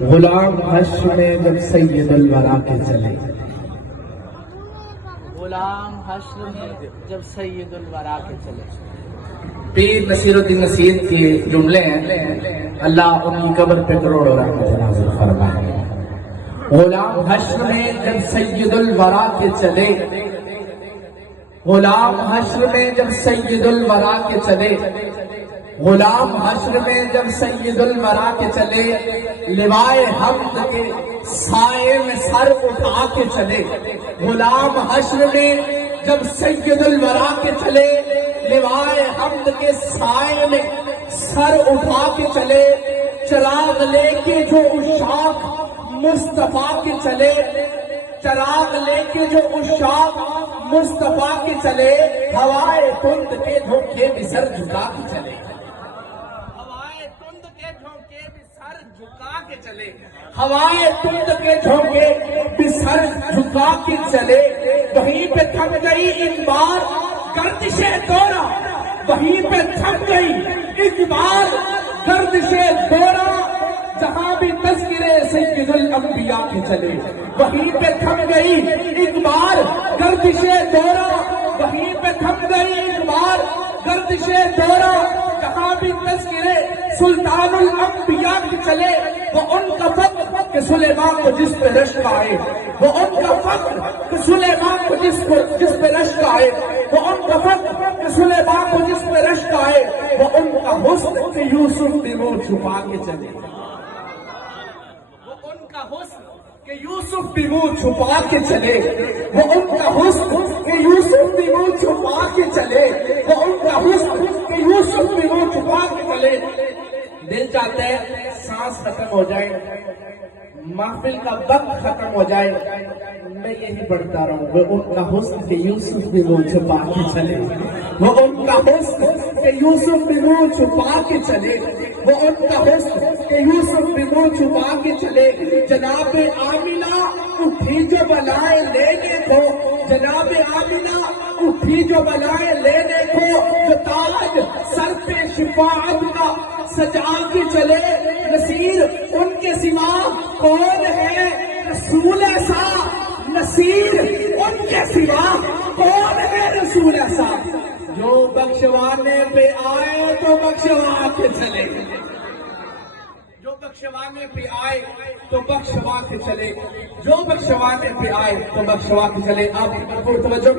غلام حشر میں جب سید الورا کے چلے، غلام حشر میں جب سید الورا کے چلے۔ پیر نصیر الدین نصیر کے جملے ہیں، اللہ ان کی قبر پہ کروڑوں رحمت نازل فرمائے۔ غلام حشر میں جب سید الورا کے چلے، غلام حشر میں جب سید الورا کے چلے، غلام حشر میں جب سید الورا کے چلے، لوائے حمد کے سائے میں سر اٹھا کے چلے۔ غلام حشر میں جب سید الورا کے چلے، لوائے حمد کے سائے میں سر اٹھا کے چلے۔ چراغ لے کے جو عشاق مصطفیٰ کے چلے، چراغ لے کے جو عشاق مصطفیٰ کے چلے، ہوائے تند کے جھونکے بھی سر جھکا کے چلے، ہوائے تند کے جھونکے بھی سر جھکا کے چلے، ہوائے تند کے جھونکے بھی سر جھکا کے چلے۔ وہیں پہ تھم گئی ایک بار گردش دورہ، وہیں پہ تھم گئی ایک بار گردش دورہ، جہاں بھی تذکرے سید الانبیاء کے چلے، وہیں پہ تھم گئی ایک بار گردش دورہ، وہیں پہ تھم گئی ایک بار گردش دورہ، جہاں بھی تذکرے سلطان الانبیاء کے چلے۔ وہ ان کا فخر کہ سلیمان کو جس پہ رشک آئے، وہ ان کا فخر کہ سلیمان کو جس پہ رشک آئے، وہ ان کا فخر کہ سلیمان کو جس پہ رشک آئے، وہ ان کا حسن کہ یوسف بھی منہ چھپا کے چلے، وہ ان کا حسن کہ یوسف بھی منہ چھپا کے چلے، وہ ان کا حسن کہ یوسف بھی منہ چھپا کے چلے، وہ ان کا حسن کہ یوسف بھی منہ چھپا کے چلے۔ دل چاہتا ہے سانس ختم ہو جائے، محفل کا وقت ختم ہو جائے، میں یہی پڑھتا رہوں، وہ ان کا حسن کہ یوسف بھی منہ چھپا کے چلے، وہ ان کا حسن کہ یوسف بھی منہ چھپا کے چلے، وہ ان کا حسن کہ یوسف بھی منہ چھپا کے چلے۔ جناب آمینہ اٹھی جو بلائے لینے کو، جناب آمینہ اٹھی جو بلائے لینے کو، جو تاج سر پہ شفاعت کا سجا کے چلے۔ نصیر ان کے سوا کون ہے رسول ایسا، نصیر ان کے سوا کون ہے رسول ایسا، جو بخشوانے پہ آئے تو بخشوا کے چلے، جو بخشوانے پہ آئے تو بخشوا کے چلے، جو بخشوانے پہ آئے تو بخشوا کے چلے۔ آپ توجہ